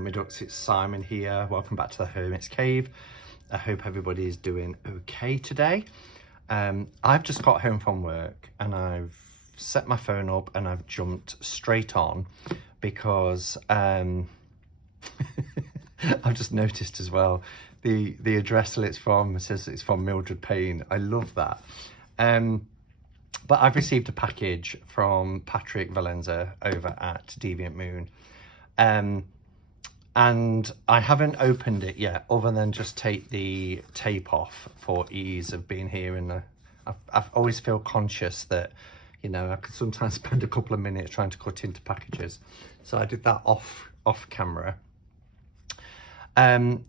My ducks, it's Simon here. Welcome back to the Hermit's Cave. I hope everybody is doing okay today. I've just got home from work and I've set my phone up and I've jumped straight on because I've just noticed as well the address that it's from. It says it's from Mildred Payne. I love that. But I've received a package from Patrick Valenza over at Deviant Moon. And I haven't opened it yet, other than just take the tape off for ease of being here. And I always feel conscious that, you know, I could sometimes spend a couple of minutes trying to cut into packages. So I did that off camera. And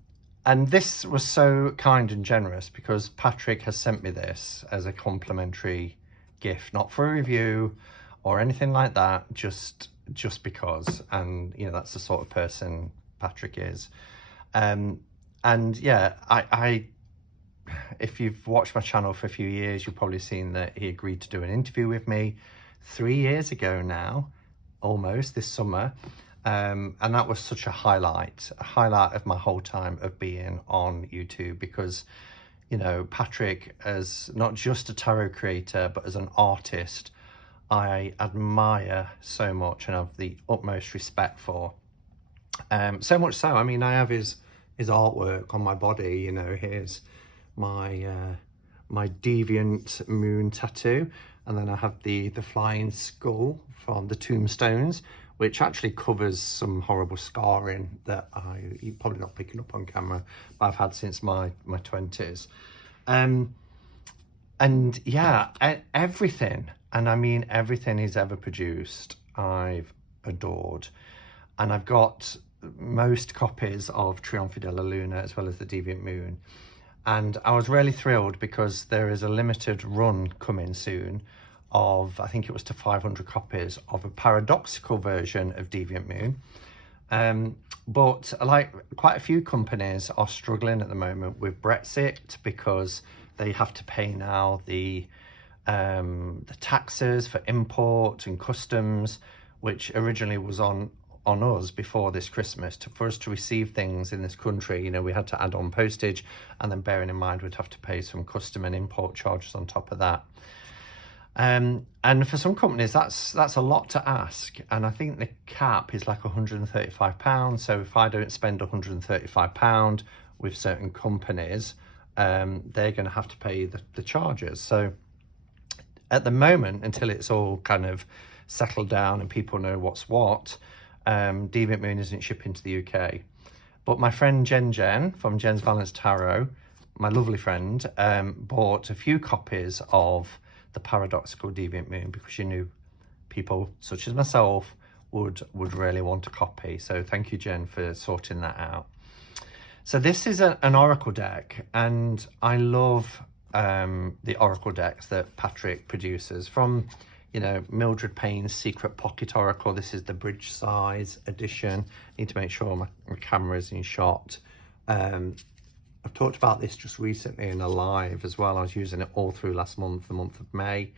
this was so kind and generous because Patrick has sent me this as a complimentary gift, not for a review or anything like that, just because. And, you know, that's the sort of person Patrick is. And yeah, I if you've watched my channel for a few years, you've probably seen that he agreed to do an interview with me 3 years ago now, almost, this summer. And that was such a highlight of my whole time of being on YouTube, because, you know, Patrick, as not just a tarot creator, but as an artist, I admire so much and have the utmost respect for. So much so, I mean, I have his artwork on my body. You know, here's my my Deviant Moon tattoo, and then I have the flying skull from the tombstones, which actually covers some horrible scarring that you're probably not picking up on camera, but I've had since my 20s. And yeah, everything, and I mean everything he's ever produced, I've adored. And I've got most copies of Trionfi della Luna as well as the Deviant Moon. And I was really thrilled because there is a limited run coming soon of, I think it was to 500 copies of a paradoxical version of Deviant Moon. But like quite a few companies are struggling at the moment with Brexit, because they have to pay now the taxes for import and customs, which originally was on us before this Christmas. For us to receive things in this country, you know, we had to add on postage, and then bearing in mind we'd have to pay some custom and import charges on top of that. And for some companies that's a lot to ask, and I think the cap is like £135. So if I don't spend £135 with certain companies, they're going to have to pay the charges. So at the moment, until it's all kind of settled down and people know what's what, Deviant Moon isn't shipping to the UK. But my friend Jen from Jen's Balance Tarot, my lovely friend, bought a few copies of the paradoxical Deviant Moon because she knew people such as myself would really want a copy. So thank you, Jen, for sorting that out. So this is an oracle deck, and I love the oracle decks that Patrick produces from, you know, Mildred Payne's Secret Pocket Oracle. This is the bridge size edition. Need to make sure my camera is in shot. I've talked about this just recently in a live as well. I was using it all through last month, the month of May.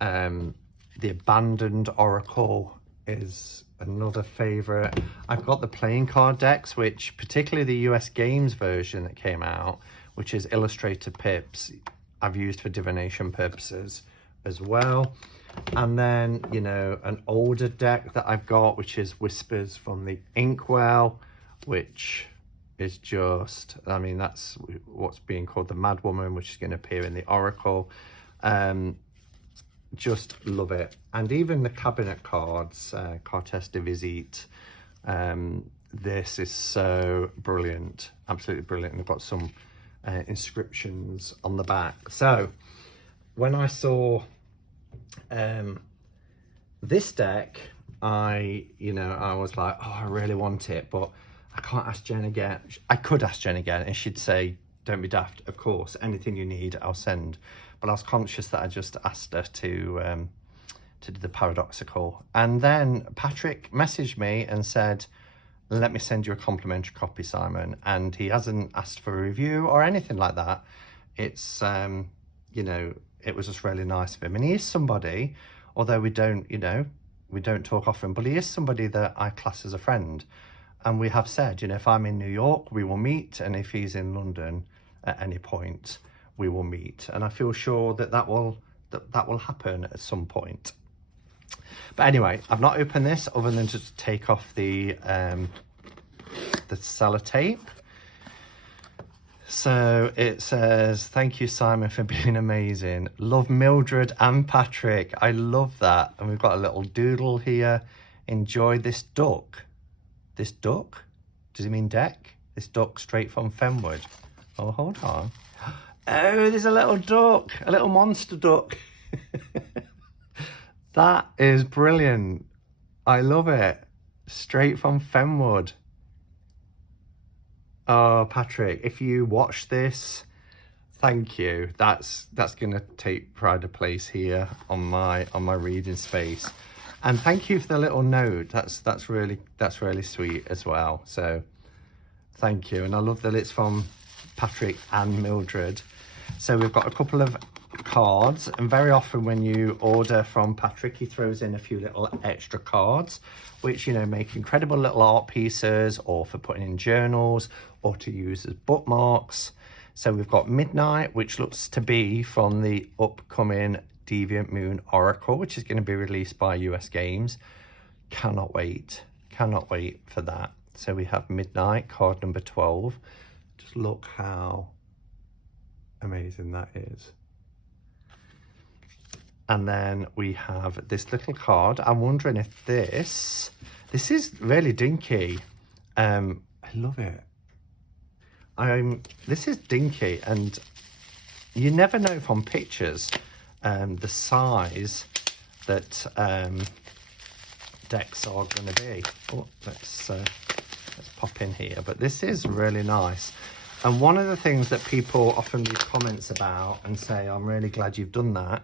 The Abandoned Oracle is another favorite. I've got the playing card decks, which particularly the US Games version that came out, which is illustrated pips, I've used for divination purposes as well. And then, you know, an older deck that I've got, which is Whispers from the Inkwell, which is just, I mean, that's what's being called the Mad Woman, which is going to appear in the Oracle. Just love it. And even the cabinet cards, Cartes de Visite, this is so brilliant, absolutely brilliant. And I've got some inscriptions on the back. So when I saw this deck, I was like, oh, I really want it, but I can't ask Jen again. I could ask Jen again and she'd say, don't be daft, of course, anything you need I'll send. But I was conscious that I just asked her to do the paradoxical. And then Patrick messaged me and said, let me send you a complimentary copy, Simon. And he hasn't asked for a review or anything like that. It's you know, it was just really nice of him. And he is somebody, although we don't talk often, but he is somebody that I class as a friend. And we have said, you know, if I'm in New York, we will meet. And if he's in London at any point, we will meet. And I feel sure that that will happen at some point. But anyway, I've not opened this other than to take off the sellotape. So it says, thank you, Simon, for being amazing. Love Mildred and Patrick. I love that. And we've got a little doodle here. Enjoy this duck. This duck? Does he mean deck? This duck straight from Fenwood. Oh, hold on. Oh, there's a little duck, a little monster duck. That is brilliant. I love it. Straight from Fenwood. Oh, Patrick, if you watch this, thank you. That's gonna take pride of place here on my reading space. And thank you for the little note. That's really sweet as well. So thank you. And I love that it's from Patrick and Mildred. So we've got a couple of cards, and very often when you order from Patrick, he throws in a few little extra cards, which, you know, make incredible little art pieces, or for putting in journals, or to use as bookmarks. So we've got Midnight, which looks to be from the upcoming Deviant Moon Oracle, which is going to be released by US Games. Cannot wait for that. So we have Midnight, card number 12. Just look how amazing that is. And then we have this little card. I'm wondering if this is really dinky. I love it. This is dinky, and you never know from pictures the size that decks are going to be. Oh, let's pop in here. But this is really nice. And one of the things that people often leave comments about and say, I'm really glad you've done that,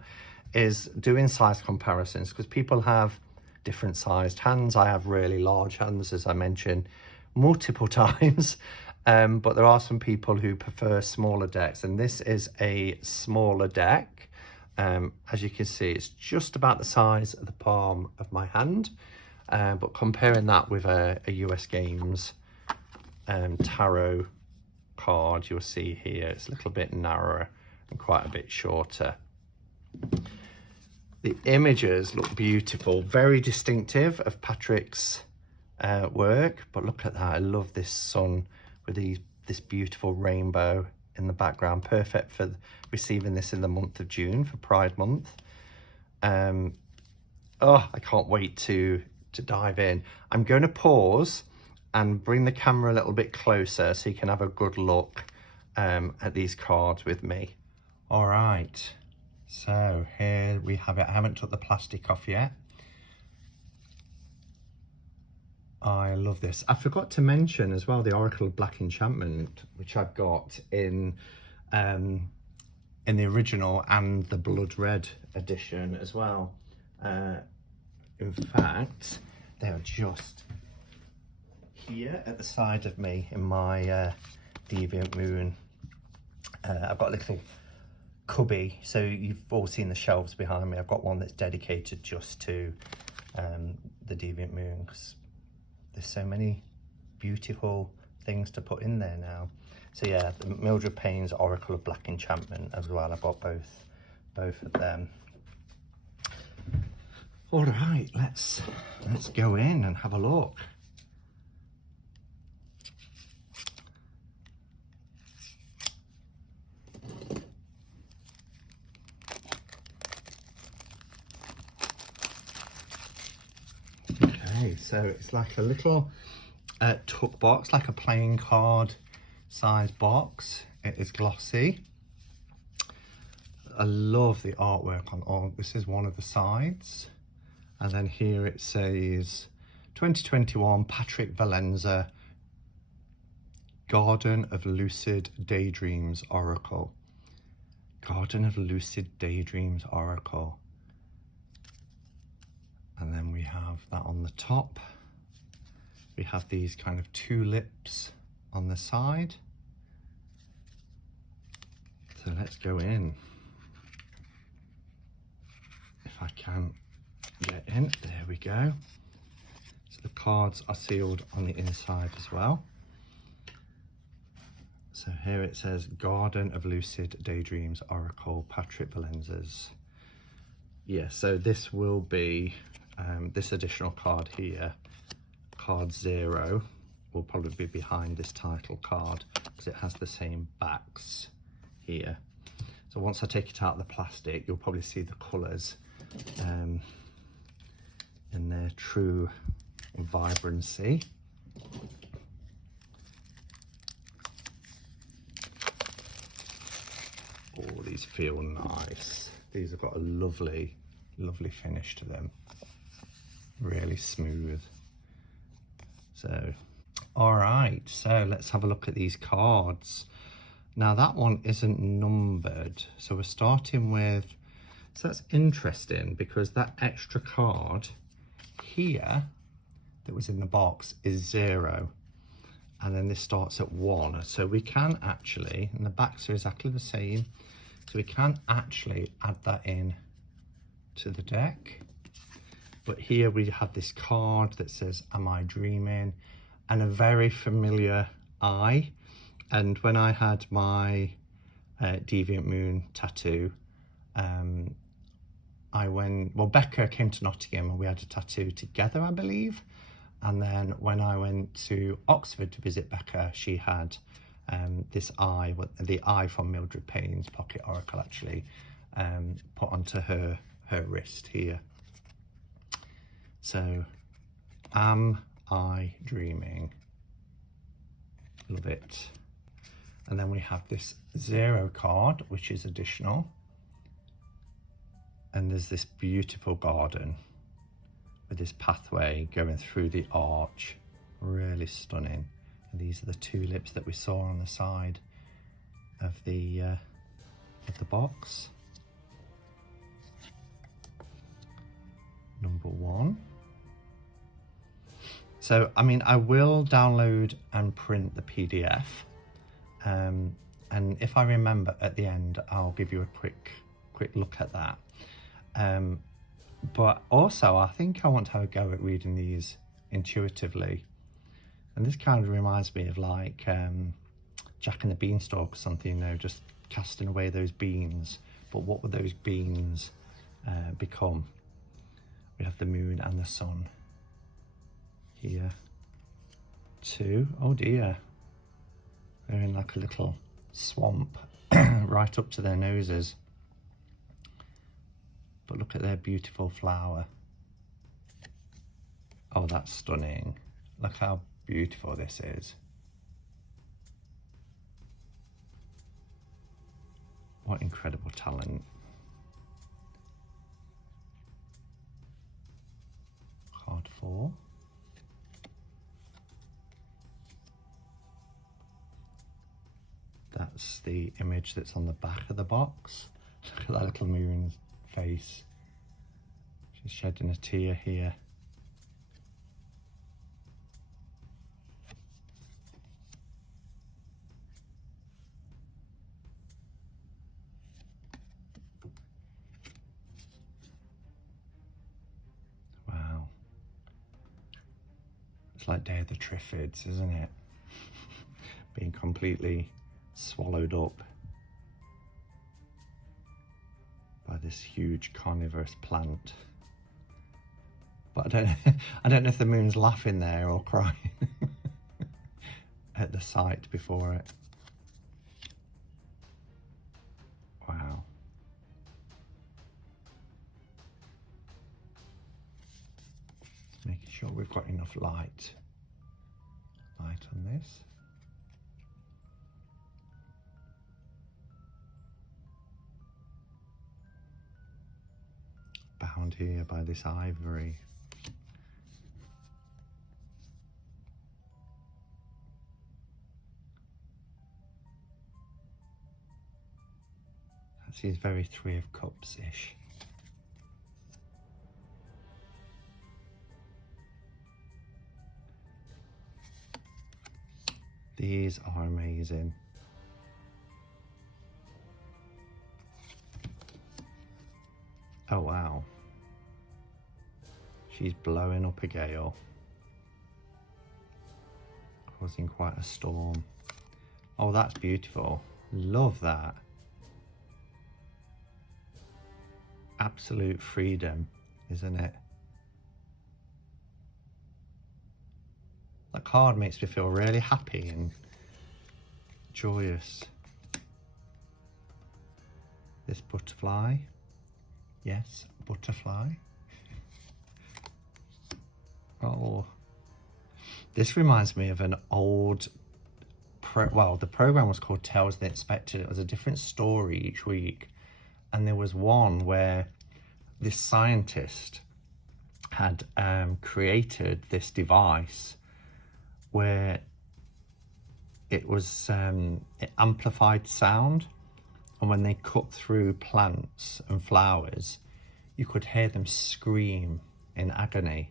is doing size comparisons, because people have different sized hands. I have really large hands, as I mentioned multiple times, but there are some people who prefer smaller decks, and this is a smaller deck. As you can see, it's just about the size of the palm of my hand, but comparing that with a US Games tarot card, you'll see here it's a little bit narrower and quite a bit shorter. The images look beautiful, very distinctive of Patrick's work, but look at that. I love this sun with this beautiful rainbow in the background. Perfect for receiving this in the month of June, for Pride Month. Oh, I can't wait to dive in. I'm going to pause and bring the camera a little bit closer so you can have a good look at these cards with me. All right, so here we have it. I haven't took the plastic off yet. I love this. I forgot to mention as well the Oracle of Black Enchantment, which I've got in the original and the Blood Red edition as well. In fact, they're just here at the side of me in my Deviant Moon. I've got a little cubby, so you've all seen the shelves behind me. I've got one that's dedicated just to the Deviant Moon, because there's so many beautiful things to put in there now. So yeah, the Mildred Payne's Oracle of Black Enchantment as well. I've got both of them. All right, let's go in and have a look. Okay, so it's like a little tuck box, like a playing card size box. It is glossy. I love the artwork on all. This is one of the sides, and then here it says 2021 Patrick Valenza Garden of Lucid Daydreams Oracle. Garden of Lucid Daydreams Oracle. And then we have that on the top. We have these kind of tulips on the side. So let's go in. If I can get in, there we go. So the cards are sealed on the inside as well. So here it says Garden of Lucid Daydreams Oracle, Patrick Valenzas. Yeah, so this will be this additional card here, card 0, will probably be behind this title card because it has the same backs here. So once I take it out of the plastic, you'll probably see the colours in their true vibrancy. Oh, these feel nice. These have got a lovely, lovely finish to them. Really smooth. So, all right, so let's have a look at these cards. Now that one isn't numbered, so we're starting with, so that's interesting because that extra card here that was in the box is 0. And then this starts at 1. So we can actually, and the backs are exactly the same, so we can actually add that in to the deck. But here we have this card that says, Am I Dreaming? And a very familiar eye. And when I had my Deviant Moon tattoo, Becca came to Nottingham and we had a tattoo together, I believe. And then when I went to Oxford to visit Becca, she had this eye, the eye from Mildred Payne's Pocket Oracle actually, put onto her wrist here. So, Am I Dreaming? Love it. And then we have this 0 card, which is additional. And there's this beautiful garden with this pathway going through the arch. Really stunning. And these are the tulips that we saw on the side of the box. Number 1. So, I mean, I will download and print the PDF. And if I remember at the end, I'll give you a quick look at that. But also, I think I want to have a go at reading these intuitively. And this kind of reminds me of like Jack and the Beanstalk or something, you know, just casting away those beans. But what would those beans become? We have the moon and the sun here. 2. Oh dear. They're in like a little swamp right up to their noses. But look at their beautiful flower. Oh, that's stunning. Look how beautiful this is. What incredible talent. Card 4. That's the image that's on the back of the box. Look at that little moon's face. She's shedding a tear here. Wow. It's like Day of the Triffids, isn't it? Being completely swallowed up by this huge carnivorous plant. But I don't know if the moon's laughing there or crying at the sight before it. Wow. Making sure we've got enough light on this. Bound here by this ivory. That seems very 3 of Cups-ish. These are amazing. Oh wow. She's blowing up a gale. causing quite a storm. Oh, that's beautiful. Love that. Absolute freedom, isn't it? That card makes me feel really happy and joyous. This butterfly. Yes, butterfly. Oh, this reminds me of an old, well, the program was called Tales of the Unexpected. It was a different story each week. And there was one where this scientist had created this device where it was, it amplified sound. And when they cut through plants and flowers, you could hear them scream in agony.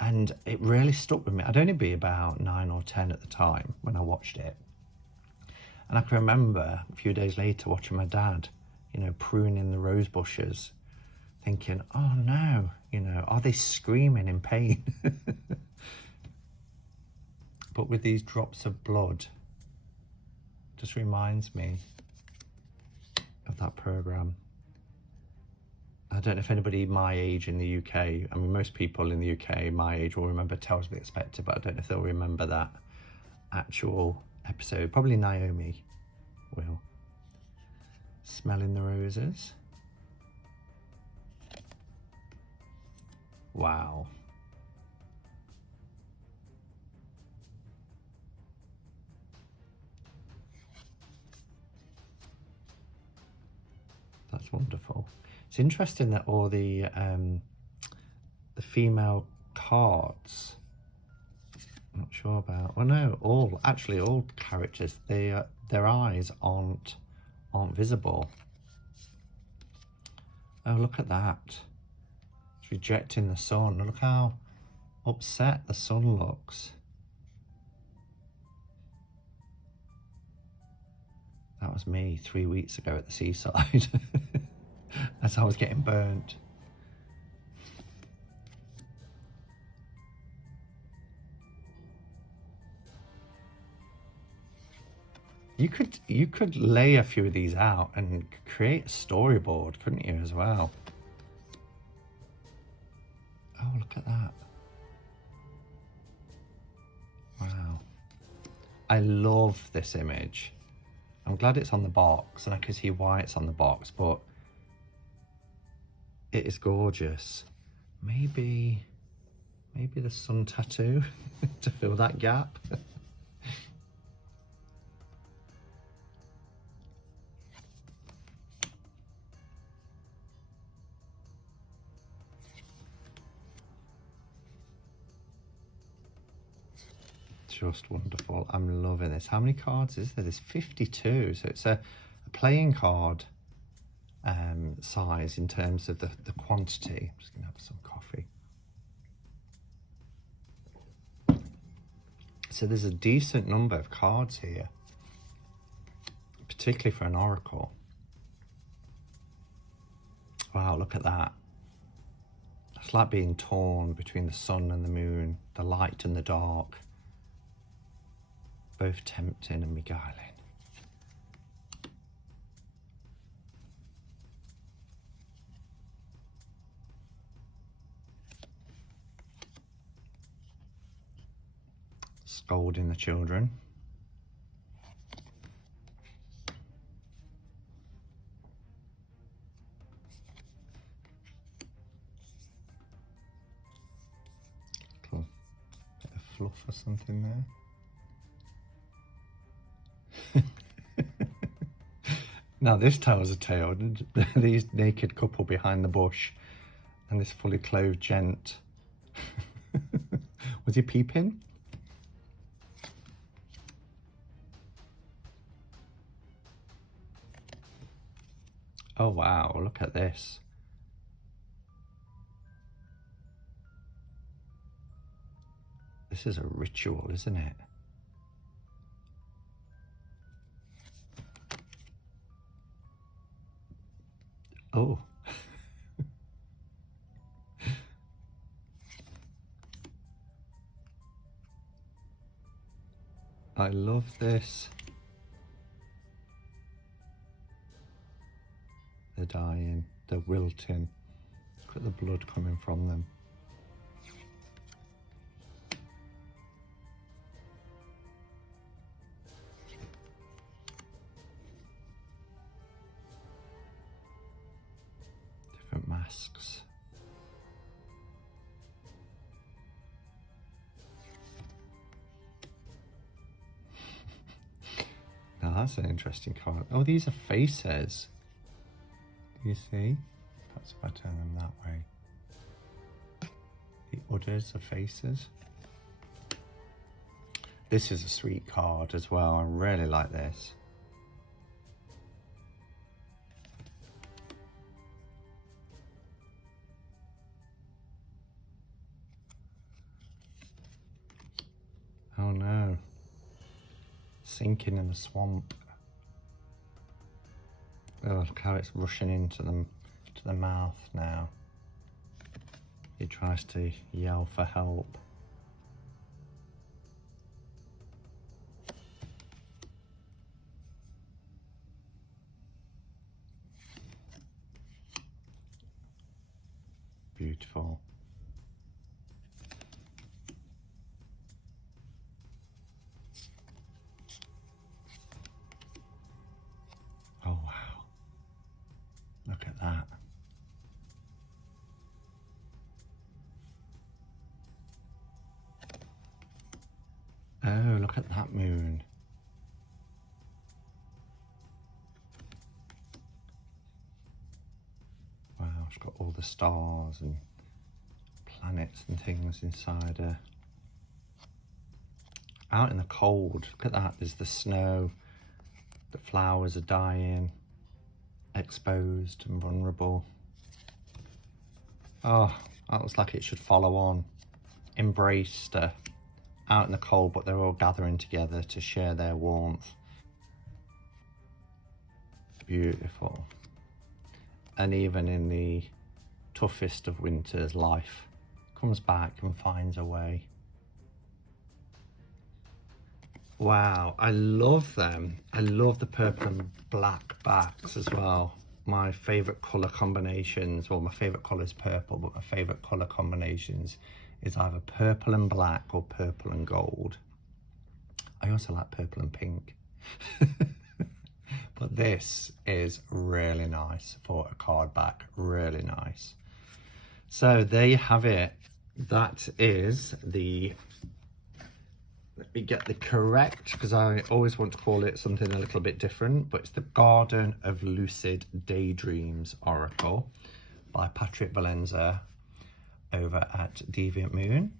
And it really stuck with me. I'd only be about 9 or 10 at the time when I watched it. And I can remember a few days later watching my dad, you know, pruning the rose bushes, thinking, oh no, you know, are they screaming in pain? But with these drops of blood, just reminds me of that program. I don't know if anybody my age in the UK, I mean, most people in the UK my age will remember Tales of the Unexpected, but I don't know if they'll remember that actual episode. Probably Naomi will. Smelling the roses. Wow. That's wonderful. It's interesting that all the female cards, I'm not sure about, well no, all characters, their eyes aren't visible. Oh, look at that. It's rejecting the sun. Look how upset the sun looks. That was me 3 weeks ago at the seaside as I was getting burnt. You could lay a few of these out and create a storyboard, couldn't you, as well? Oh, look at that. Wow. I love this image. I'm glad it's on the box, and I can see why it's on the box, but it is gorgeous. Maybe the sun tattoo to fill that gap. Just wonderful. I'm loving this. How many cards is there? There's 52, so it's a playing card size in terms of the quantity. I'm just gonna have some coffee. So there's a decent number of cards here, particularly for an oracle. Wow, look at that. It's like being torn between the sun and the moon, the light and the dark. Both tempting and beguiling. Scolding the children. Little bit of fluff or something there. Now this tells a tale. These naked couple behind the bush and this fully clothed gent. Was he peeping? Oh wow, look at this. This is a ritual, isn't it? Oh. I love this. They're dying, they're wilting. Look at the blood coming from them. Different masks. Now that's an interesting card. Oh, these are faces. You see? Perhaps if I turn them that way. The others are faces. This is a sweet card as well. I really like this. Oh no. Sinking in the swamp. Oh, look how it's rushing into them, to the mouth now. He tries to yell for help. Beautiful. Oh wow. Look at that. Oh, look at that moon. Wow, it's got all the stars and planets and things inside her. Out in the cold, look at that, there's the snow, the flowers are dying, exposed and vulnerable. Oh, that looks like it should follow on. Embraced her, out in the cold, but they're all gathering together to share their warmth. Beautiful. And even in the toughest of winters, life comes back and finds a way. Wow, I love them. I love the purple and black backs as well. My favourite colour combinations, well, my favourite colour is purple, but my favourite colour combinations is either purple and black or purple and gold. I also like purple and pink. But this is really nice for a card back, really nice. So there you have it. That is the, let me get the correct, because I always want to call it something a little bit different, but it's the Garden of Lucid Daydreams Oracle by Patrick Valenza over at Deviant Moon,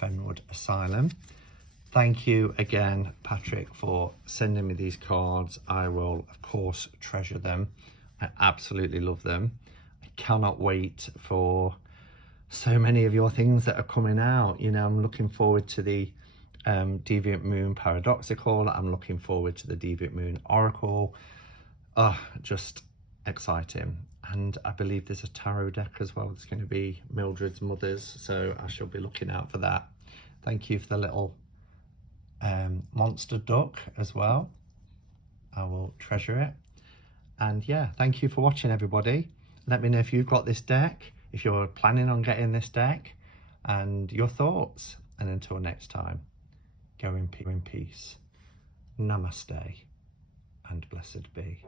Fenwood Asylum. Thank you again, Patrick, for sending me these cards. I will, of course, treasure them. I absolutely love them. I cannot wait for so many of your things that are coming out. You know, I'm looking forward to the Deviant Moon Paradoxical. I'm looking forward to the Deviant Moon Oracle. Just exciting. And I believe there's a tarot deck as well. It's going to be Mildred's mother's, so I shall be looking out for that. Thank you for the little monster duck as well. I will treasure it. And yeah, thank you for watching, everybody. Let me know if you've got this deck, if you're planning on getting this deck, and your thoughts. And until next time, go in peace. Namaste and blessed be.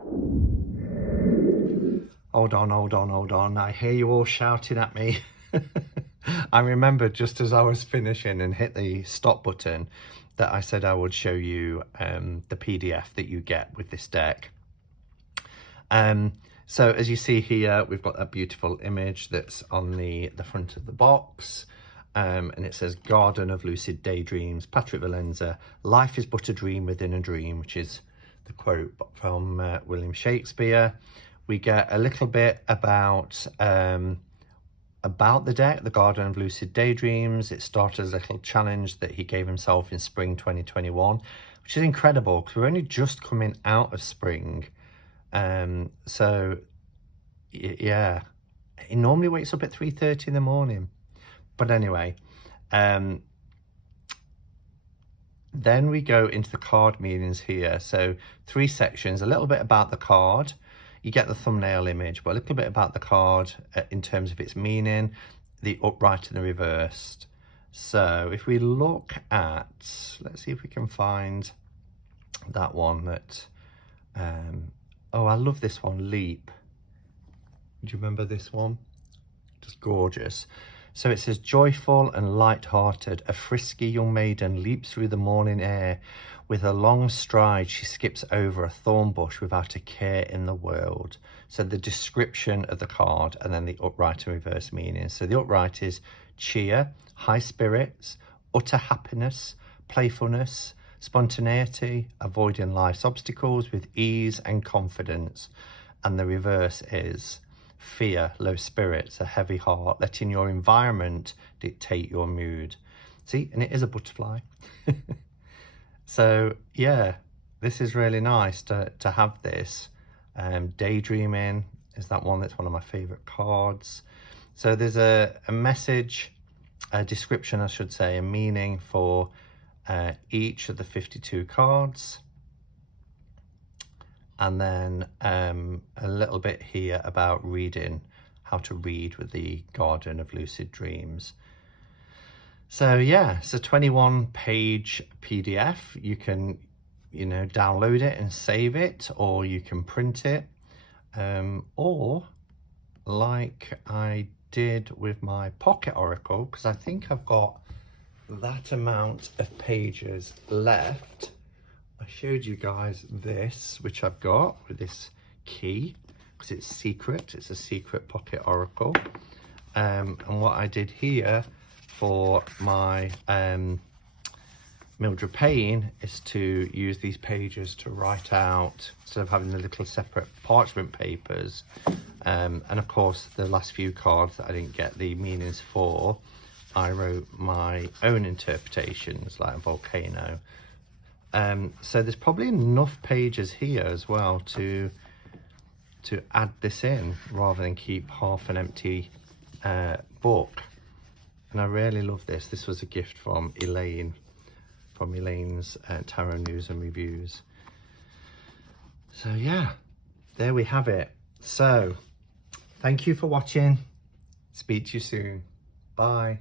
Hold on. I hear you all shouting at me. I remembered just as I was finishing and hit the stop button that I said I would show you the PDF that you get with this deck. So as you see here, we've got that beautiful image that's on the front of the box. And it says Garden of Lucid Daydreams, Patrick Valenza, life is but a dream within a dream, which is the quote from William Shakespeare. We get a little bit about the deck, the Garden of Lucid Daydreams. It started as a little challenge that he gave himself in spring 2021, which is incredible because we're only just coming out of spring. So yeah, he normally wakes up at 3:30 in the morning. But anyway, Then we go into the card meanings here. So 3 sections, a little bit about the card. You get the thumbnail image, but a little bit about the card in terms of its meaning, the upright and the reversed. So if we look at, let's see if we can find that one that, oh, I love this one, Leap. Do you remember this one? Just gorgeous. So it says, joyful and light-hearted, a frisky young maiden leaps through the morning air. With a long stride, she skips over a thorn bush without a care in the world. So the description of the card, and then the upright and reverse meaning. So the upright is cheer, high spirits, utter happiness, playfulness, spontaneity, avoiding life's obstacles with ease and confidence. And the reverse is fear, low spirits, a heavy heart, letting your environment dictate your mood. See, and it is a butterfly. So yeah, this is really nice to have this. Daydreaming is that one that's one of my favorite cards. So there's a message, a description, I should say, a meaning for each of the 52 cards. And then a little bit here about reading, how to read with the Garden of Lucid Dreams. So yeah, it's a 21-page PDF. You can, you know, download it and save it, or you can print it, or like I did with my Pocket Oracle, because I think I've got that amount of pages left. I showed you guys this, which I've got with this key, because it's secret. It's a secret Pocket Oracle. And what I did here for my Mildred Payne is to use these pages to write out, instead of having the little separate parchment papers. And of course, the last few cards that I didn't get the meanings for, I wrote my own interpretations, like a volcano. So there's probably enough pages here as well to add this in, rather than keep half an empty book. And I really love this. This was a gift from Elaine, from Elaine's Tarot News and Reviews. So yeah, there we have it. So thank you for watching. Speak to you soon. Bye.